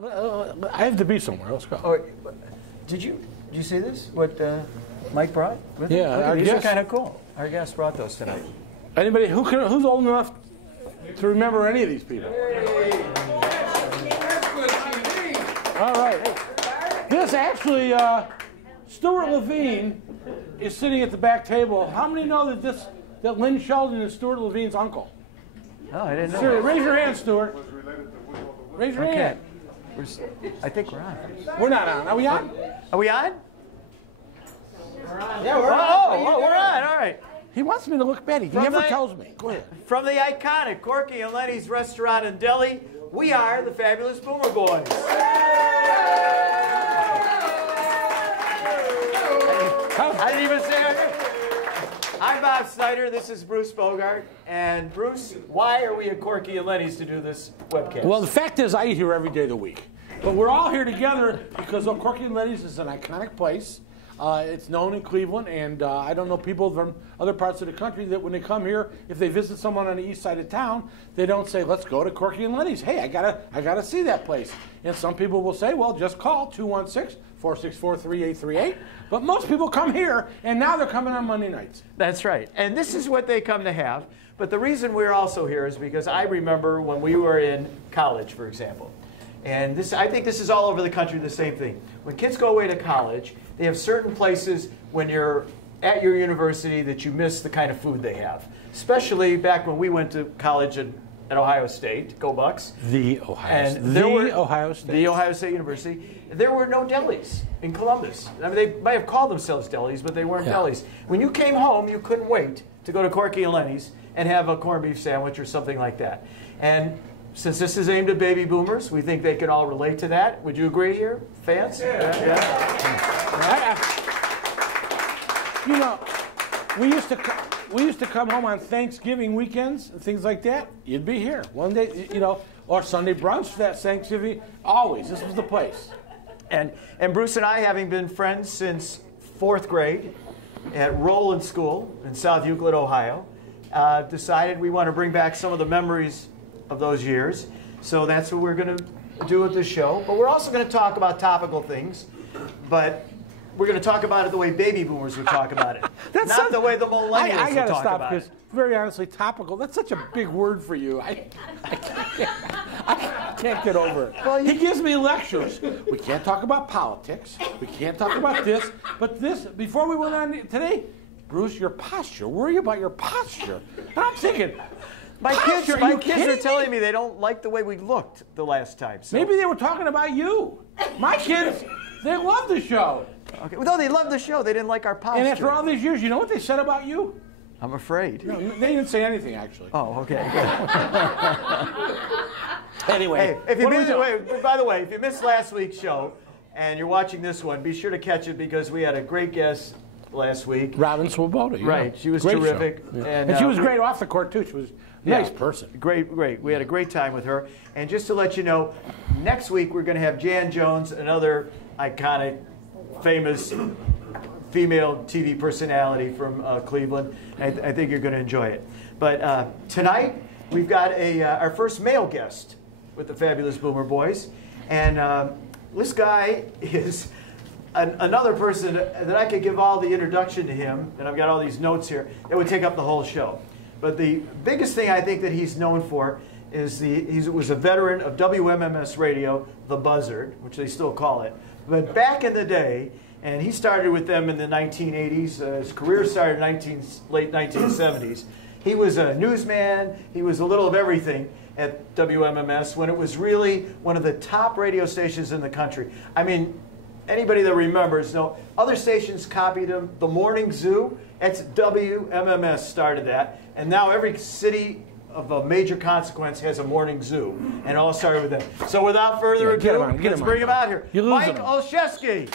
I have to be somewhere. Let's go. Oh, did you see this? What Mike brought with him? Yeah, These are kind of cool. Our guest brought those tonight. Anybody who's old enough to remember any of these people? All right. This actually, Stuart Levine is sitting at the back table. How many know that Lynn Sheldon is Stuart Levine's uncle? Oh, I didn't know. Seriously, raise your hand, Stuart. Raise your hand. I think we're on. We're not on. Are we on? Are we on? Yeah, we're on. Oh, we're on. All right. He wants me to look better. He never tells me. Go ahead. From the iconic Corky and Lenny's Restaurant in Delhi, we are the Fabulous Boomer Boys. I didn't even say our name. I'm Bob Snyder. This is Bruce Bogart. And Bruce, why are we at Corky and Lenny's to do this webcast? Well, the fact is, I eat here every day of the week. But we're all here together because Corky and Lenny's is an iconic place. It's known in Cleveland, and I don't know people from other parts of the country that when they come here, if they visit someone on the east side of town, they don't say, let's go to Corky and Lenny's. Hey, I gotta see that place. And some people will say, well, just call 216-464-3838. But most people come here, and now they're coming on Monday nights. That's right. And this is what they come to have. But the reason we're also here is because I remember when we were in college, for example. And I think this is all over the country the same thing. When kids go away to college, they have certain places when you're at your university that you miss the kind of food they have. Especially back when we went to college at Ohio State. Go Bucks. The Ohio State. The Ohio State University. There were no delis in Columbus. I mean, they might have called themselves delis, but they weren't delis. When you came home, you couldn't wait to go to Corky and Lenny's and have a corned beef sandwich or something like that. And since this is aimed at baby boomers, we think they can all relate to that. Would you agree here, fans? Yeah. You know, we used to come home on Thanksgiving weekends and things like that. You'd be here one day, you know, or Sunday brunch that Thanksgiving. Always, this was the place. And Bruce and I, having been friends since 4th grade at Roland School in South Euclid, Ohio, decided we want to bring back some of the memories of those years. So that's what we're going to do with this show. But we're also going to talk about topical things. But we're going to talk about it the way baby boomers would talk about it. Not the way the millennials would talk about it. I got to stop because, very honestly, topical, that's such a big word for you. I can't get over it. Well, he gives me lectures. We can't talk about politics. We can't talk about this. But this, before we went on today, Bruce, your posture. Worry about your posture. I'm thinking, my kids are telling me they don't like the way we looked the last time. So. Maybe they were talking about you. My kids, they love the show. Okay. Well, no, they loved the show. They didn't like our posture. And after all these years, you know what they said about you? I'm afraid. No, they didn't say anything, actually. Oh, okay. Anyway, hey, by the way, if you missed last week's show and you're watching this one, be sure to catch it because we had a great guest last week. Robin Swoboda. Right. She was terrific. Yeah. And she was great off the court, too. She was a nice person. Great. We had a great time with her. And just to let you know, next week we're going to have Jan Jones, another iconic, famous female TV personality from Cleveland. I think you're going to enjoy it. But tonight we've got our first male guest with the Fabulous Boomer Boys. And this guy is another person that I could give all the introduction to him, and I've got all these notes here, that would take up the whole show. But the biggest thing I think that he's known for is he was a veteran of WMMS Radio, The Buzzard, which they still call it. But back in the day, and he started with them in the 1980s, his career started in late 1970s. He was a newsman, he was a little of everything at WMMS when it was really one of the top radio stations in the country. I mean, anybody that remembers, other stations copied him. The Morning Zoo, that's WMMS started that. And now every city of a major consequence has a morning zoo. And it all started with them. So without further ado, let's bring him out here. Mike Olszewski.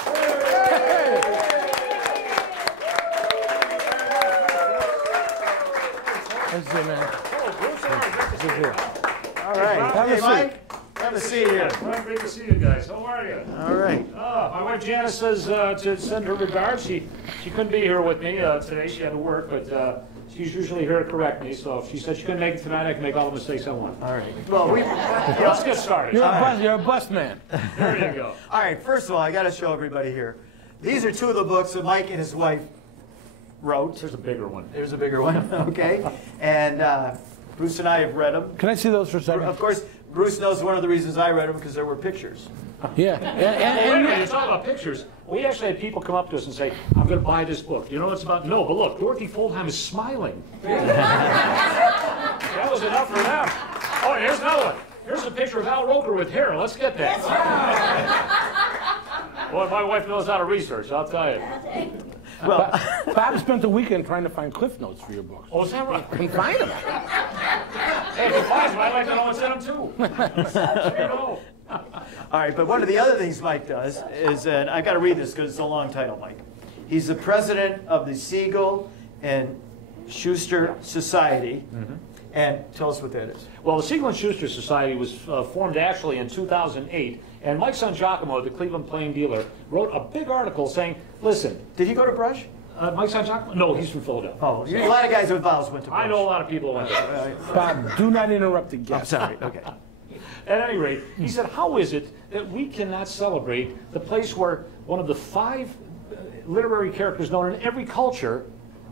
All right. Hey, Mike. Have a seat here. Well, great to see you guys. How are you? All right. My wife Janice says to send her regards. She couldn't be here with me today. She had to work, but She's usually here to correct me, so if she said she couldn't make it tonight, I can make all the mistakes I want. All right. Well, Let's get started. You're a bus man. There you go. All right, first of all, I got to show everybody here. These are two of the books that Mike and his wife wrote. There's a bigger one. There's a bigger one, okay? And Bruce and I have read them. Can I see those for a second? Of course, Bruce knows one of the reasons I read them because there were pictures. Yeah. Wait a minute, you're talking about pictures. We actually had people come up to us and say, I'm going to buy this book. You know what it's about? No, but look, Dorothy Foldheim is smiling. That was enough for them. Oh, here's another one. Here's a picture of Al Roker with hair. Let's get that. Boy, my wife knows how to research, I'll tell you. Well, Bob spent the weekend trying to find cliff notes for your books. Oh, is that right? Couldn't find them. Hey, if you find them, I'd like to know what's in them, too. There you go. All right, but one of the other things Mike does is, and I've got to read this because it's a long title, Mike. He's the president of the Siegel and Schuster Society. And tell us what that is. Well, the Siegel and Schuster Society was formed actually in 2008, and Mike's son Giacomo, the Cleveland Plain dealer, wrote a big article saying, listen. Did he go to Brush? Mike's son Giacomo? No, he's from Philadelphia. Oh, a lot of guys with vowels went to Brush. I know a lot of people who went to Brush. Bob, do not interrupt the I'm guest. sorry, okay. At any rate, he said, how is it that we cannot celebrate the place where one of the 5 literary characters known in every culture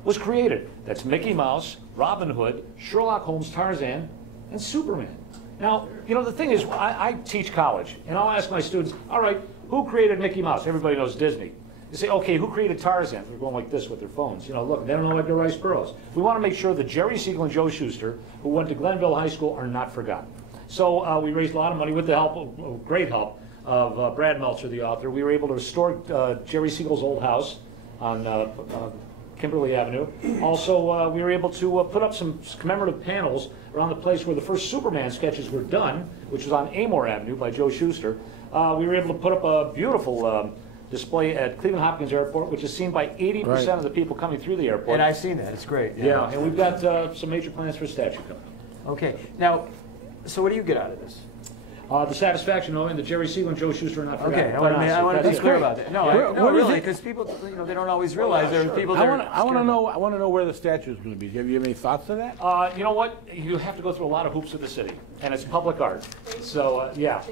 was created? That's Mickey Mouse, Robin Hood, Sherlock Holmes, Tarzan, and Superman. Now, you know, the thing is, I teach college, and I'll ask my students, all right, who created Mickey Mouse? Everybody knows Disney. They say, okay, who created Tarzan? They're going like this with their phones. You know, look, they don't know Edgar Rice Burroughs. We want to make sure that Jerry Siegel and Joe Shuster, who went to Glenville High School, are not forgotten. So we raised a lot of money with the help, great help, of Brad Meltzer, the author. We were able to restore Jerry Siegel's old house on Kimberly Avenue. Also, we were able to put up some commemorative panels around the place where the first Superman sketches were done, which was on Amore Avenue by Joe Shuster. We were able to put up a beautiful display at Cleveland Hopkins Airport, which is seen by 80% of the people coming through the airport. And I've seen that. It's great. Yeah, and we've got some major plans for a statue coming. Okay. Now, so what do you get out of this? The satisfaction knowing that Jerry Siegel and Joe Schuster are not forgotten. Okay, I want to be clear about that. No, no, What is really, it? because people, you know, they don't always realize there are people I that want to know where the statue is going to be. Have you any thoughts to that? You know what? You have to go through a lot of hoops with the city, and it's public art. So, yeah.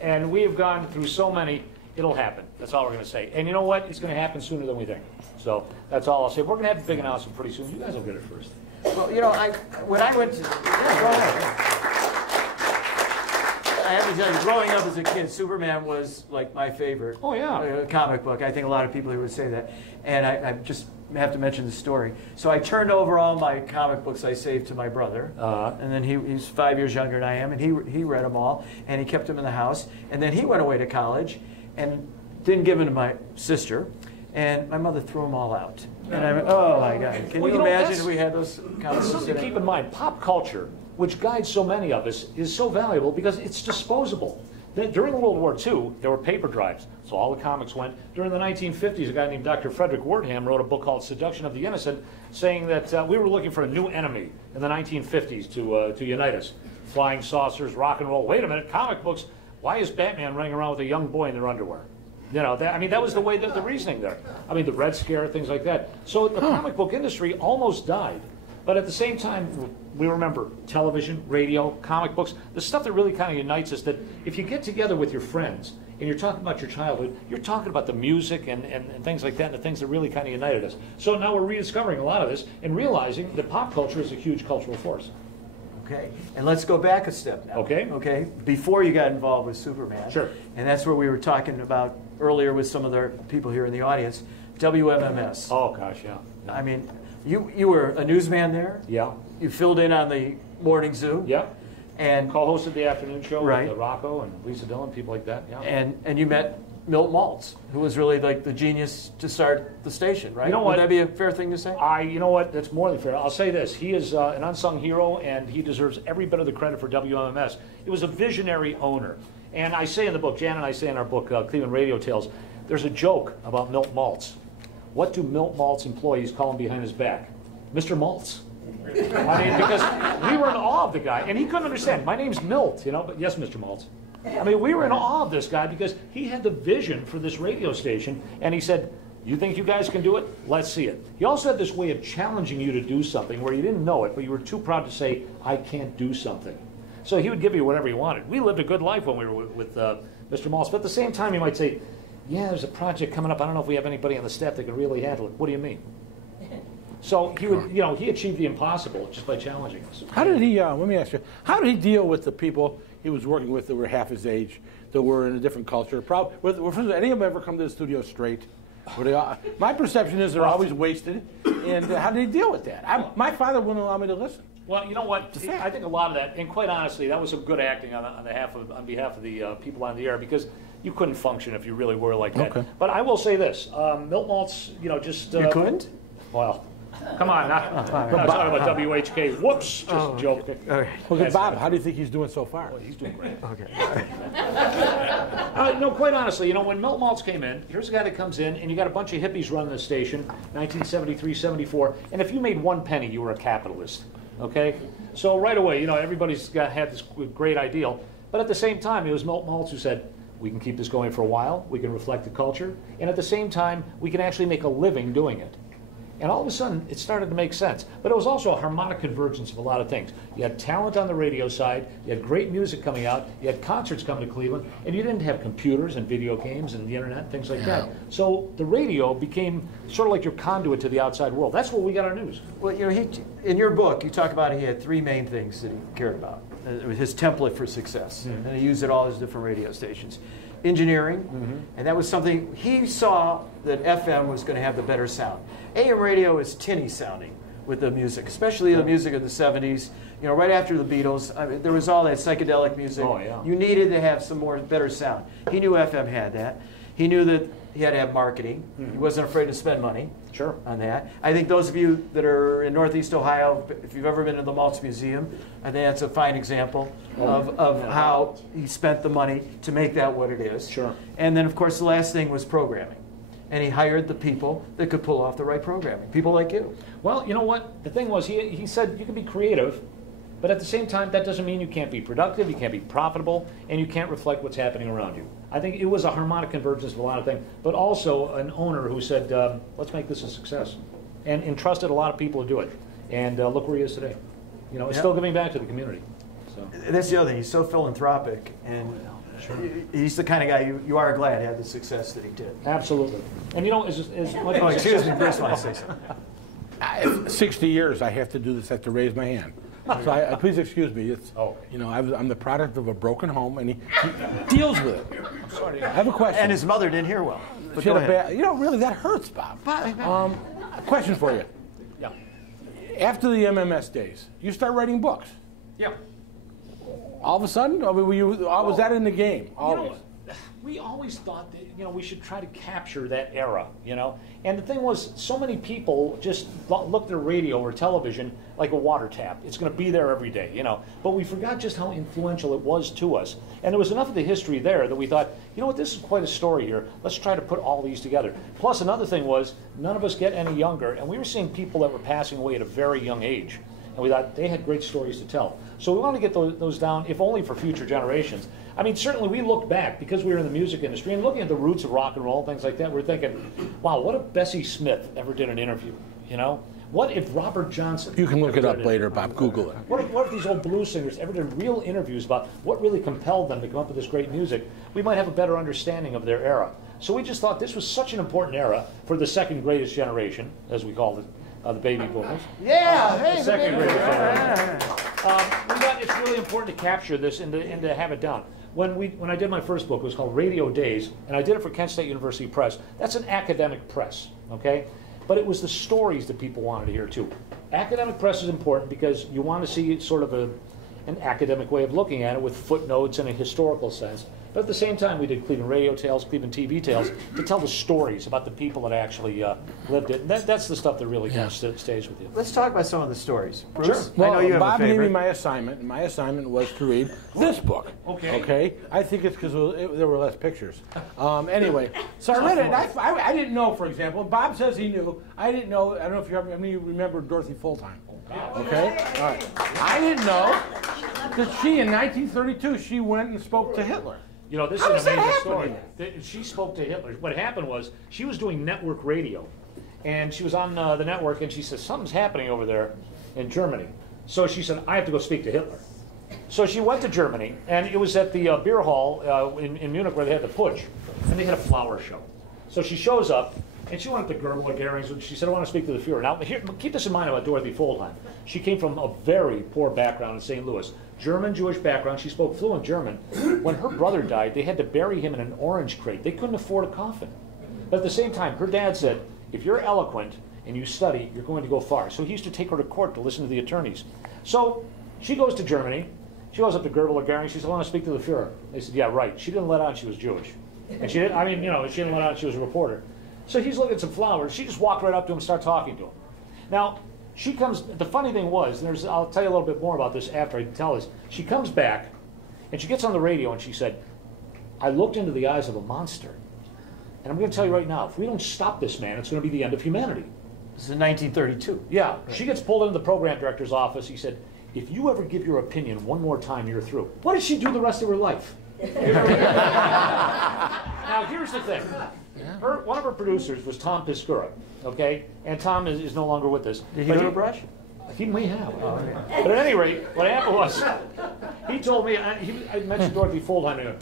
And we have gone through so many, it'll happen. That's all we're going to say. And you know what? It's going to happen sooner than we think. So that's all I'll say. We're going to have a big announcement pretty soon. You guys will get it first. Well, you know, when I went to, yeah, go ahead. I have to tell you, growing up as a kid, Superman was like my favorite comic book. I think a lot of people here would say that. And I just have to mention the story. So I turned over all my comic books I saved to my brother. And then he's 5 years younger than I am, and he read them all, and he kept them in the house. And then he went away to college and didn't give them to my sister. And my mother threw them all out. And I went, oh my God. Can you imagine if we had those comic books? Something to keep in mind, pop culture, which guides so many of us, is so valuable because it's disposable. During World War II, there were paper drives, so all the comics went. During the 1950s, a guy named Dr. Frederick Wertham wrote a book called Seduction of the Innocent, saying that we were looking for a new enemy in the 1950s to unite us. Flying saucers, rock and roll. Wait a minute, comic books, why is Batman running around with a young boy in their underwear? You know, that was the way the reasoning there. I mean, the Red Scare, things like that. So the comic book industry almost died. But at the same time, we remember television, radio, comic books, the stuff that really kind of unites us, that if you get together with your friends and you're talking about your childhood, you're talking about the music and things like that, and the things that really kind of united us. So now we're rediscovering a lot of this and realizing that pop culture is a huge cultural force. Okay, and let's go back a step now. Okay. Okay, before you got involved with Superman. Sure. And that's where we were talking about earlier with some of the people here in the audience, WMMS. Oh, gosh, yeah. I mean, you were a newsman there. Yeah. You filled in on the Morning Zoo. Yeah. And co-hosted the afternoon show right. with Rocco and Lisa Dillon, people like that. Yeah. And you met Milt Maltz, who was really like the genius to start the station, right? You know what? Would that be a fair thing to say? You know what? That's more than fair. I'll say this. He is an unsung hero, and he deserves every bit of the credit for WMMS. It was a visionary owner. And I say in the book, Jan and I say in our book, Cleveland Radio Tales, there's a joke about Milt Maltz. What do Milt Maltz employees call him behind his back? Mr. Maltz. I mean, because we were in awe of the guy, and he couldn't understand. My name's Milt, you know, but yes, Mr. Maltz. I mean, we were in awe of this guy because he had the vision for this radio station, and he said, You think you guys can do it? Let's see it. He also had this way of challenging you to do something where you didn't know it, but you were too proud to say, I can't do something. So he would give you whatever you wanted. We lived a good life when we were with Mr. Maltz, but at the same time, he might say, yeah, there's a project coming up. I don't know if we have anybody on the staff that can really handle it. What do you mean? So he would, he achieved the impossible just by challenging us. How did he, let me ask you, how did he deal with the people he was working with that were half his age, that were in a different culture? Did any of them ever come to the studio straight? My perception is they're always wasted. And how did he deal with that? My father wouldn't allow me to listen. Well, you know what? I think a lot of that, and quite honestly, that was some good acting on behalf of the people on the air, because you couldn't function if you really were like that. Okay. But I will say this: Milt Maltz, just you couldn't. Well, come on, not talking about WHK. Whoops, just a joke. Okay. Okay, Bob, how do you think he's doing so far? Well, he's doing great. Okay. No, quite honestly, when Milt Maltz came in, here's a guy that comes in, and you got a bunch of hippies running the station, 1973, 74, and if you made 1 penny, you were a capitalist. Okay, so right away, everybody's had this great ideal, but at the same time, it was Milt Maltz who said, we can keep this going for a while, we can reflect the culture, and at the same time, we can actually make a living doing it. And all of a sudden, it started to make sense. But it was also a harmonic convergence of a lot of things. You had talent on the radio side, you had great music coming out, you had concerts coming to Cleveland, and you didn't have computers and video games and the internet, things like that. So the radio became sort of like your conduit to the outside world. That's where we got our news. Well, in your book, you talk about he had 3 main things that he cared about. It was his template for success, and he used it all at his different radio stations. Engineering, and that was something he saw that FM was going to have the better sound. AM radio is tinny sounding with the music, especially the music of the 70s. Right after the Beatles, there was all that psychedelic music. Oh, yeah. You needed to have some better sound. He knew FM had that. He knew that he had to have marketing. He wasn't afraid to spend money on that. I think those of you that are in Northeast Ohio, if you've ever been to the Maltz Museum, I think that's a fine example of how he spent the money to make that what it is. Sure. And then, of course, the last thing was programming. And he hired the people that could pull off the right programming, people like you. Well, you know what? The thing was, he said you can be creative, but at the same time, that doesn't mean you can't be productive, you can't be profitable, and you can't reflect what's happening around you. I think it was a harmonic convergence of a lot of things, but also an owner who said, let's make this a success, and entrusted a lot of people to do it. And look where he is today. It's still giving back to the community. So. That's the other thing. He's so philanthropic, and he's the kind of guy you are glad had the success that he did. Absolutely. And as much as excuse me, Bruce wants to say something. 60 years I have to do this, I have to raise my hand. So please excuse me. I'm the product of a broken home, and he deals with it. Sorry. I have a question. And his mother didn't hear well. She had a bad, really, that hurts, Bob. Question for you. Yeah. After the MMS days, you start writing books. Yeah. All of a sudden, was that in the game? Always. We always thought that we should try to capture that era, And the thing was, so many people just looked at radio or television like a water tap. It's going to be there every day, But we forgot just how influential it was to us. And there was enough of the history there that we thought, this is quite a story here. Let's try to put all these together. Plus, another thing was, none of us get any younger, and we were seeing people that were passing away at a very young age. And we thought they had great stories to tell. So we want to get those down, if only for future generations. I mean, certainly we look back, because we were in the music industry, and looking at the roots of rock and roll, things like that, we're thinking, wow, what if Bessie Smith ever did an interview, What if Robert Johnson... You can look it up later, Bob. Google it. What if these old blues singers ever did real interviews about what really compelled them to come up with this great music? We might have a better understanding of their era. So we just thought this was such an important era for the second greatest generation, as we called it. The baby boomers. Yeah, the second greatest generation. We thought it's really important to capture this and to have it down. When I did my first book, it was called Radio Days, and I did it for Kent State University Press. That's an academic press, okay? But it was the stories that people wanted to hear too. Academic press is important because you want to see sort of an academic way of looking at it with footnotes and a historical sense. But at the same time, we did Cleveland Radio Tales, Cleveland TV Tales, to tell the stories about the people that actually lived it. And that's the stuff that really kind of stays with you. Let's talk about some of the stories. Bruce, sure. Well, I know you have Bob a favorite. gave me my assignment, and my assignment was to read this book. Okay? I think it's because there were less pictures. Anyway, so I read it, and I didn't know, for example, Bob says he knew. I didn't know, I don't know if how many of you remember Dorothy Fulltime. Okay? All right. I didn't know that in 1932, she went and spoke to Hitler. You know, this How is does an that amazing happen? story. She spoke to Hitler. What happened was she was doing network radio, and she was on the network, and she said, something's happening over there in Germany. So she said, I have to go speak to Hitler. So she went to Germany, and it was at the beer hall in Munich where they had the Putsch, and they had a flower show. So she shows up, and she went up to Goebbels or Goering's, and she said, I want to speak to the Fuhrer. Now, here, keep this in mind about Dorothy Foldheim. She came from a very poor background in St. Louis. German, Jewish background. She spoke fluent German. When her brother died, they had to bury him in an orange crate. They couldn't afford a coffin. But at the same time, her dad said, if you're eloquent and you study, you're going to go far. So he used to take her to court to listen to the attorneys. So she goes to Germany. She goes up to Goebbels or Goering. She said, I want to speak to the Fuhrer. They said, yeah, right. She didn't let on she was Jewish. And she didn't, she didn't let on she was a reporter. So he's looking at some flowers. She just walked right up to him and started talking to him. Now, she comes, the funny thing was, and I'll tell you a little bit more about this after I tell this. She comes back, and she gets on the radio, and she said, I looked into the eyes of a monster. And I'm going to tell you right now, if we don't stop this man, it's going to be the end of humanity. This is in 1932. Yeah. She gets pulled into the program director's office. He said, if you ever give your opinion one more time, you're through. What did she do the rest of her life? Now, here's the thing. One of her producers was Tom Piscura, okay? And Tom is no longer with us. Did he go to Brush? He may have. Oh, okay. But at any rate, what happened was, he told me, I mentioned Dorothy Foldheim, and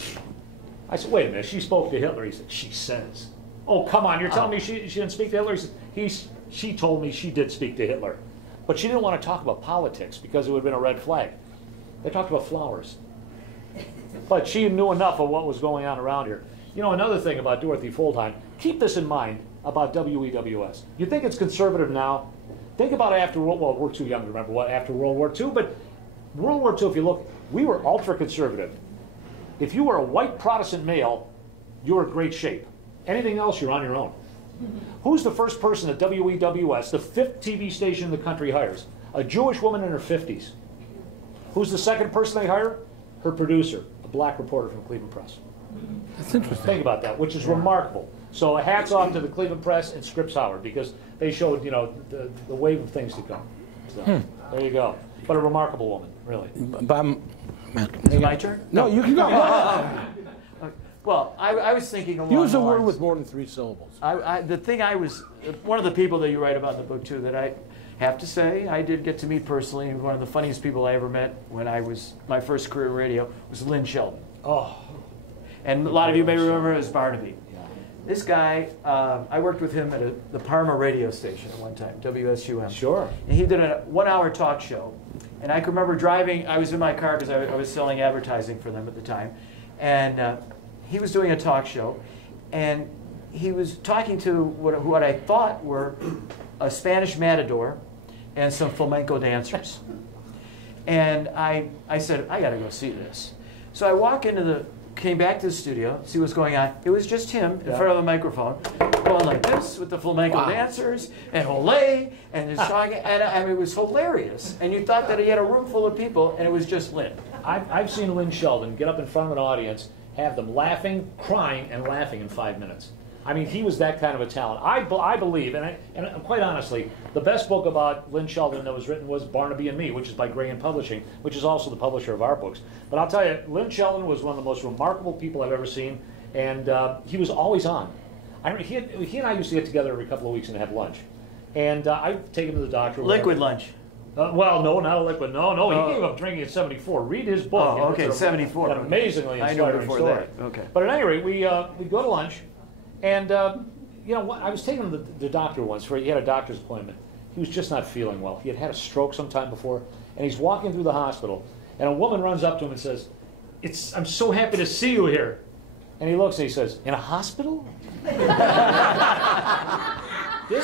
I said, wait a minute, she spoke to Hitler. He said, she says. Oh, come on, you're telling me she didn't speak to Hitler? He said, she told me she did speak to Hitler. But she didn't want to talk about politics because it would have been a red flag. They talked about flowers. But she knew enough of what was going on around here. You know, another thing about Dorothy Foldheim, keep this in mind about WEWS. You think it's conservative now? Think about after World War, well, we're too young to remember what after World War II, but World War II, if you look, we were ultra-conservative. If you were a white Protestant male, you were in great shape. Anything else, you're on your own. Who's the first person that WEWS, the 5th TV station in the country, hires? A Jewish woman in her 50s. Who's the second person they hire? Her producer, a black reporter from Cleveland Press. That's interesting. Think about that, which is remarkable. So hats off to the Cleveland Press and Scripps Howard because they showed, you know, the wave of things to come. So, there you go. But a remarkable woman, really. Is it my turn? No, you can go. Well, I was thinking along Use a the word lines. with more than 3 syllables. One of the people that you write about in the book, too, that I have to say I did get to meet personally, one of the funniest people I ever met when I was, my first career in radio, was Lynn Sheldon. Oh. And a lot of you may remember him as Barnaby. This guy, I worked with him at the Parma radio station at one time, WSUM. Sure. And he did a 1-hour talk show. And I can remember driving, I was in my car because I was selling advertising for them at the time. And he was doing a talk show. And he was talking to what I thought were a Spanish matador and some flamenco dancers. And I said, I got to go see this. So I came back to the studio, see what's going on. It was just him in front of the microphone, going like this with the flamenco dancers, and Olé, and just talking, and I mean, it was hilarious. And you thought that he had a room full of people, and it was just Lynn. I've seen Lynn Sheldon get up in front of an audience, have them laughing, crying, and laughing in 5 minutes. I mean, he was that kind of a talent. I believe, and quite honestly, the best book about Lynn Sheldon that was written was Barnaby and Me, which is by Graham Publishing, which is also the publisher of our books. But I'll tell you, Lynn Sheldon was one of the most remarkable people I've ever seen, and he was always on. He and I used to get together every couple of weeks and have lunch. And I'd take him to the doctor. Liquid lunch. Well, no, not a liquid. No, he gave up drinking at 74. Read his book. Oh, okay, 74. An amazingly inspiring story. That. Okay. But at any rate, we go to lunch. And, you know, I was taking him to the doctor once. He had a doctor's appointment. He was just not feeling well. He had had a stroke sometime before, and he's walking through the hospital. And a woman runs up to him and says, I'm so happy to see you here. And he looks and he says, in a hospital? This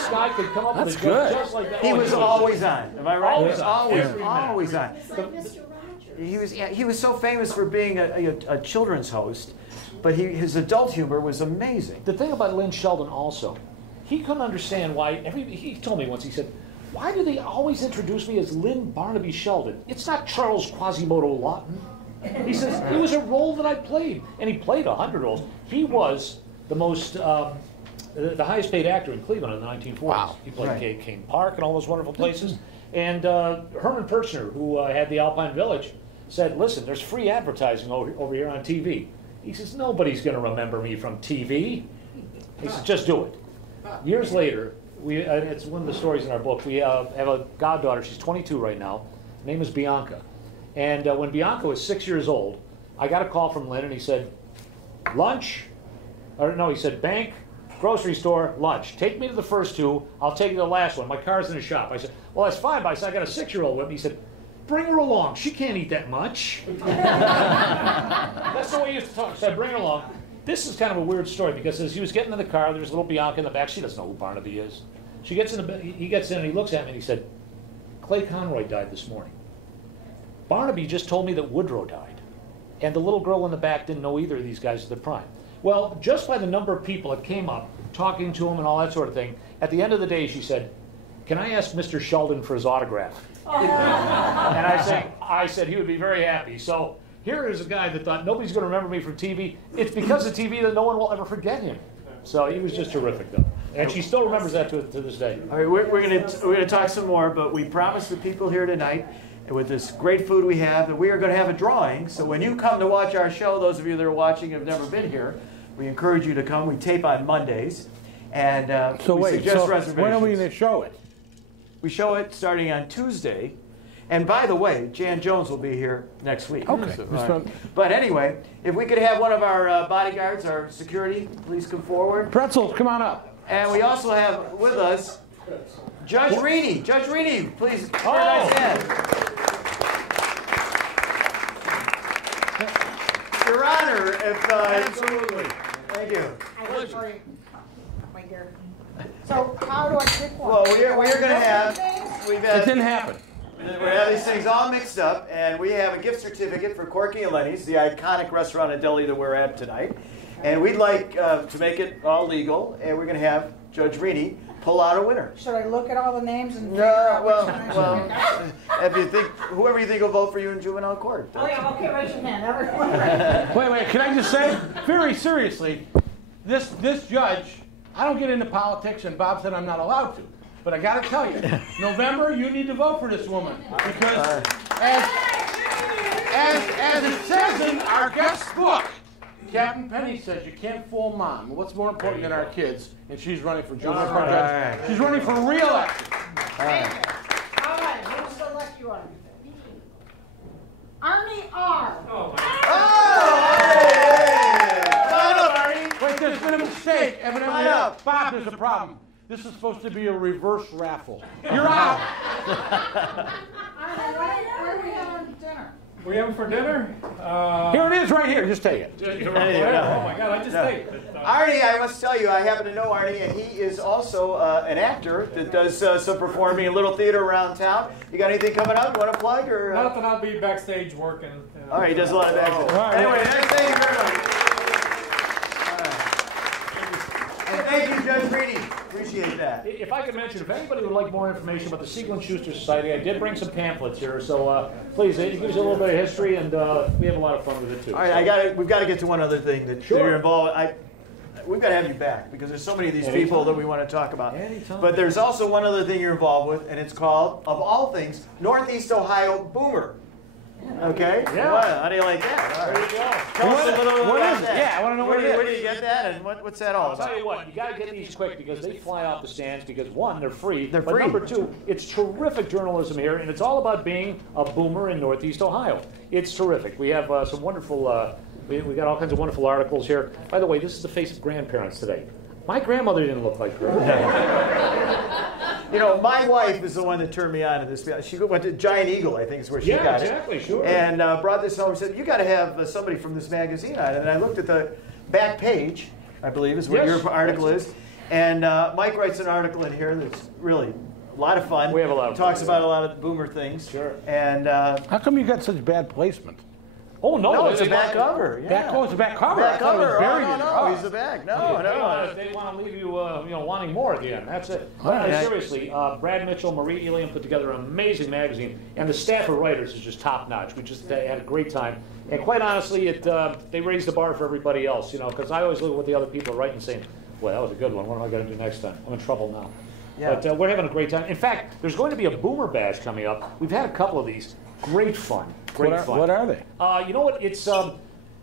guy could come up with a joke just like that. He was always on. Am I right? Always Always on. It's like Mr. Rogers. He was so famous for being a children's host, but his adult humor was amazing. The thing about Lynn Sheldon also, he couldn't understand why he told me once, he said, why do they always introduce me as Lynn Barnaby Sheldon? It's not Charles Quasimodo Lawton. He says, it was a role that I played. And he played 100 roles. He was the most, the highest paid actor in Cleveland in the 1940s. Wow. He played King Park and all those wonderful places. And Herman Perchner, who had the Alpine Village, said, listen, there's free advertising over here on TV. He says, nobody's going to remember me from TV. He says, just do it. Years later, it's one of the stories in our book. We have a goddaughter. She's 22 right now. Her name is Bianca. And when Bianca was 6 years old, I got a call from Lynn, and he said, lunch? Or no, he said, bank, grocery store, lunch. Take me to the first two. I'll take you to the last one. My car's in the shop. I said, well, that's fine, but I said, I got a 6-year-old with me. He said, bring her along. She can't eat that much. That's the way he used to talk. So I bring her along. This is kind of a weird story because as he was getting in the car, there's little Bianca in the back. She doesn't know who Barnaby is. He gets in and he looks at me and he said, Clay Conroy died this morning. Barnaby just told me that Woodrow died. And the little girl in the back didn't know either of these guys at the prime. Well, just by the number of people that came up, talking to him and all that sort of thing, at the end of the day, she said, can I ask Mr. Sheldon for his autograph? And I said he would be very happy. So here is a guy that thought nobody's going to remember me from TV. It's because of TV that no one will ever forget him. So he was just terrific, though. And she still remembers that to this day. All right, we're gonna talk some more, but we promised the people here tonight, and with this great food we have, that we are going to have a drawing. So when you come to watch our show, those of you that are watching have never been here, we encourage you to come. We tape on Mondays, and we suggest reservations. When are we going to show it? We show it starting on Tuesday. And by the way, Jan Jones will be here next week. Okay. So, but anyway, if we could have one of our bodyguards, our security, please come forward. Pretzels, come on up. And we also have with us Judge Reedy. Judge Reedy, please. Oh. Nice hand. Your Honor, if absolutely. Thank you. I work for you, my dear. So how do I pick one? Well, we're going to have. It didn't happen. We have these things all mixed up, and we have a gift certificate for Corky and Lenny's, the iconic restaurant and deli that we're at tonight. And we'd like to make it all legal, and we're going to have Judge Reedy pull out a winner. Should I look at all the names and figure No, out which well, one I should pick? if you think whoever you think will vote for you in juvenile court. Oh yeah, okay, raise your hand. Everyone. Wait, can I just say, very seriously, this judge, I don't get into politics, and Bob said I'm not allowed to. But I got to tell you, November, you need to vote for this woman. Because as it says in our guest book, Captain Penny says you can't fool Mom. What's more important than our kids? And she's running for juvenile court judge. She's running for re-election. All right, who's select you on? Arnie R. Oh! Wait, there's been a mistake. Evidently, Bob, there's a problem. This is supposed to be a reverse raffle. You're out. Arnie, what are we having for dinner? We having for dinner? Here it is, right here. Just take it. Oh my God! I just take it. Arnie, I must tell you, I happen to know Arnie, and he is also an actor that does some performing in little theater around town. You got anything coming up? You want to plug or? Nothing. I'll be backstage working. All right, he does a lot of backstage. Anyway, nice. Thank you very much. And thank you, Judge Reedy. Appreciate that. If I could mention, if anybody would like more information about the Siegel & Schuster Society, I did bring some pamphlets here, so please, it gives you a little bit of history, and we have a lot of fun with it too. All right, we've got to get to one other thing that Sure. you're involved with. We've got to have you back because there's so many of these people that we want to talk about. Anytime. But there's also one other thing you're involved with, and it's called, of all things, Northeast Ohio Boomer. Okay? Yeah. Well, how do you like that? All right. There you go. Tell us a little What about is it? that. Yeah, I want to know what it is. Where do you get that, and what's that all I'll about? tell you what, you got to get these quick because they fly off the stands because one, they're free. They're but free. number two, it's terrific journalism here, and it's all about being a boomer in Northeast Ohio. It's terrific. We have some wonderful, we got all kinds of wonderful articles here. By the way, this is the face of grandparents today. My grandmother didn't look like her. You know, my wife is the one that turned me on to this. She went to Giant Eagle, I think is where she got exactly, it. sure. And brought this home and said, you got to have somebody from this magazine on it. And I looked at the back page, I believe is what your article is. And Mike writes an article in here that's really a lot of fun. We have a lot of Talks fun. about a lot of boomer things. Sure. And How come you got such bad placement? Oh, no. it's a back cover. Yeah. It's a back cover. Back I thought it was cover. buried in it. No, he's the back. No. They want to leave you, wanting more at the end. That's it. Seriously, Brad Mitchell, Marie Elian put together an amazing magazine, and the staff of writers is just top notch. We just had a great time, and quite honestly, they raised the bar for everybody else. Because I always look at what the other people are writing and saying, "Well, that was a good one. What am I going to do next time? I'm in trouble now." Yeah. But we're having a great time. In fact, there's going to be a Boomer Bash coming up. We've had a couple of these. Great fun. Great fun. What are they? You know what? It's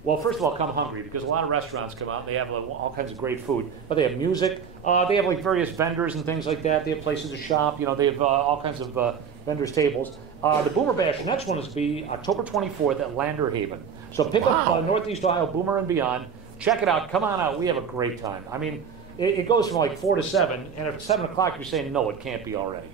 Well, first of all, come hungry because a lot of restaurants come out and they have all kinds of great food. But they have music. They have like various vendors and things like that. They have places to shop. You know, they have all kinds of vendors' tables. The Boomer Bash, the next one is to be October 24th at Lander Haven. So pick up Northeast Ohio Boomer and beyond. Check it out. Come on out. We have a great time. I mean, it goes from like 4 to 7, and if it's 7 o'clock, you're saying, no, it can't be already.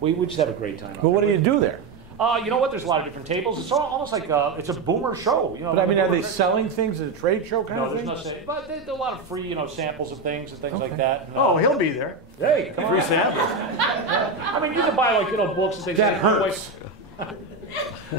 We just have a great time. But what do you do there? You know what? There's a lot of different tables. It's almost like it's a Boomer show. You know, but I mean, are they selling things at a trade show kind of thing? No, there's no sale. But there's a lot of free, samples of things and things like that. And, Oh, he'll be there. hey, come Free on. samples. I mean, you can buy like books and things. That hurts.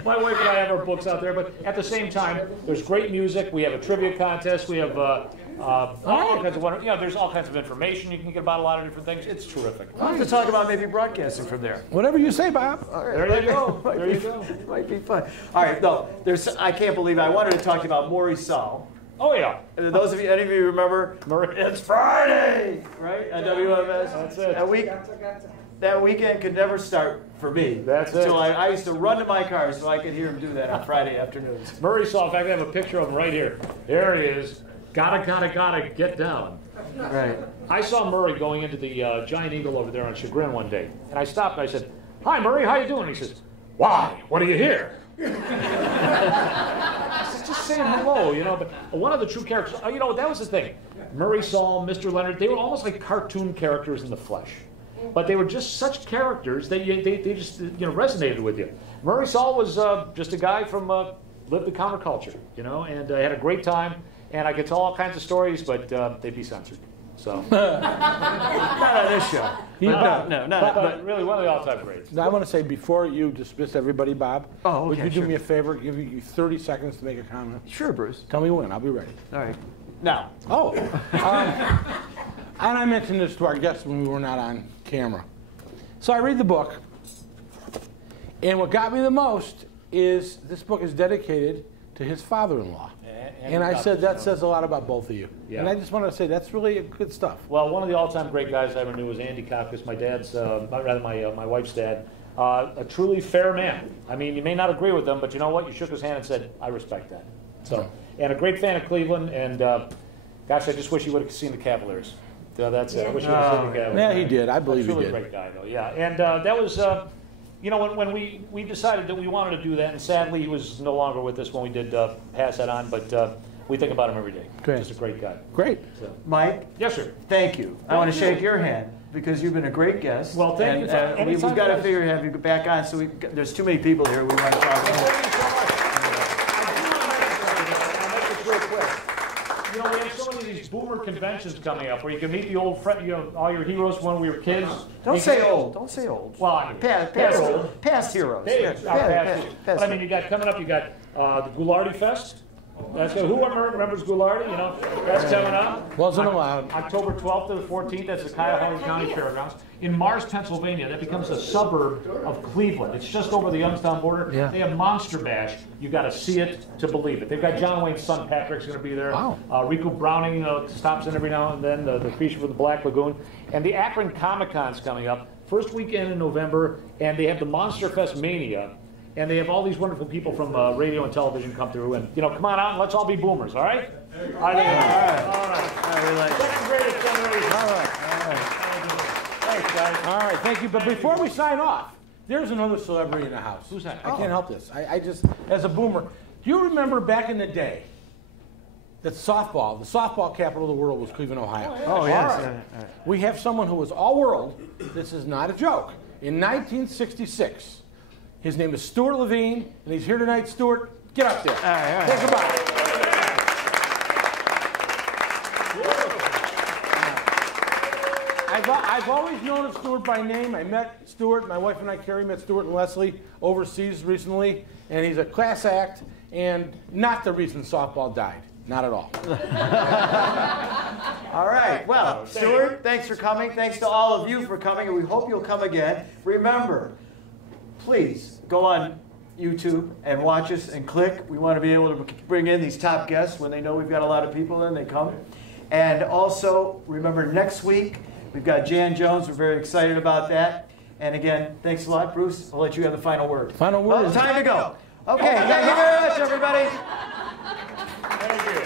My wife and I have our books out there, but at the same time, there's great music. We have a trivia contest. We have all kinds of there's all kinds of information you can get about a lot of different things. It's terrific. We'll have to talk about maybe broadcasting from there. Whatever you say, Bob. All right. There you go. Might There be- you go. Might be fun. All right, no, I can't believe I wanted to talk to you about Maurice Saul. Oh yeah. And those of you, any of you remember? It's Friday, right? At WMS. That's it. That weekend could never start for me. That's it. Until I used to run to my car so I could hear him do that on Friday afternoons. Murray Saul. In fact, I have a picture of him right here. There he is. Gotta get down. Right. I saw Murray going into the Giant Eagle over there on Chagrin one day, and I stopped and I said, "Hi, Murray, how you doing?" He says, "Why? What are you here?" I said, "Just saying hello, But one of the true characters, that was the thing. Murray Saul, Mr. Leonard, they were almost like cartoon characters in the flesh, but they were just such characters that they just resonated with you. Murray Saul was just a guy from lived the counterculture, and had a great time. And I could tell all kinds of stories, but they'd be censored. So Not on this show. but really one of the all-time greats. Now, I want to say, before you dismiss everybody, Bob, Oh, would okay, you do sure. me a favor? Give you 30 seconds to make a comment. Sure, Bruce. Tell me when. I'll be ready. All right. Now. Oh. And I mentioned this to our guests when we were not on camera. So I read the book, and what got me the most is this book is dedicated to his father-in-law. And I said that says a lot about both of you. Yeah. And I just wanted to say that's really good stuff. Well, one of the all-time great guys I ever knew was Andy Kopkis, my dad's, my wife's dad. A truly fair man. I mean, you may not agree with him, but you know what? You shook his hand and said, "I respect that." So, and a great fan of Cleveland. And gosh, I just wish he would have seen the Cavaliers. That's it. I wish he would have seen the Cavaliers. Yeah, he did. I believe he Truly did. great guy, though. Yeah, and that was. When we decided that we wanted to do that, and sadly he was no longer with us when we did pass that on, but we think about him every day. Great. Just a great guy. Great. So. Mike, Yes, sir. thank you. I want to shake your hand because you've been a great guest. Well, thank you. And we've Anytime, got to guys. figure have you back on. So there's too many people here. We want to talk to. Thank you so much. I'll make this real quick. We have so many of these boomer conventions coming up where you can meet the old friend, all your heroes when we were kids. Don't say old. Don't say old. Well, I mean, Past old. past heroes. Hey, Yeah, past. But I mean, you got coming up. You got the Goulardi Fest. That's good. Who remembers Goulardi? That's coming up. Wasn't allowed. October 12th to the 14th. That's the Cuyahoga County Fairgrounds in Mars, Pennsylvania. That becomes a suburb of Cleveland. It's just over the Youngstown border. Yeah. They have Monster Bash. You got to see it to believe it. They've got John Wayne's son Patrick's going to be there. Wow. Rico Browning stops in every now and then. The creature from the Black Lagoon, and the Akron Comic Con's coming up first weekend in November, and they have the Monster Fest Mania. And they have all these wonderful people from radio and television come through. And, come on out and let's all be boomers, all right? All right. Second greatest generation. All right. Thanks, guys. All right. Thank you. But before we sign off, there's another celebrity in the house. Who's that? I can't help this. I just, as a boomer, do you remember back in the day that the softball capital of the world was Cleveland, Ohio? Oh yes. All right. We have someone who was all world. This is not a joke. In 1966. His name is Stuart Levine, and he's here tonight. Stuart, get up there. All right. Say goodbye. I've always known of Stuart by name. I met Stuart, my wife and I, Carrie, met Stuart and Leslie overseas recently, and he's a class act, and not the reason softball died. Not at all. All right. Well, Stuart, thanks for coming. Thanks to all of you for coming, and we hope you'll come again. Remember, please go on YouTube and watch us and click. We want to be able to bring in these top guests when they know we've got a lot of people in, they come. And also, remember next week, we've got Jan Jones. We're very excited about that. And again, thanks a lot, Bruce. I'll let you have the final word. Final word. Well, time to go. Okay, thank you very much, everybody. Thank you.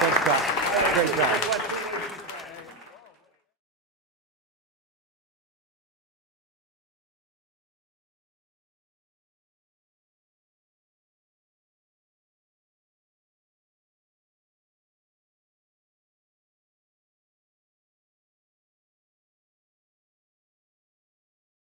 Thanks, Scott. Great job.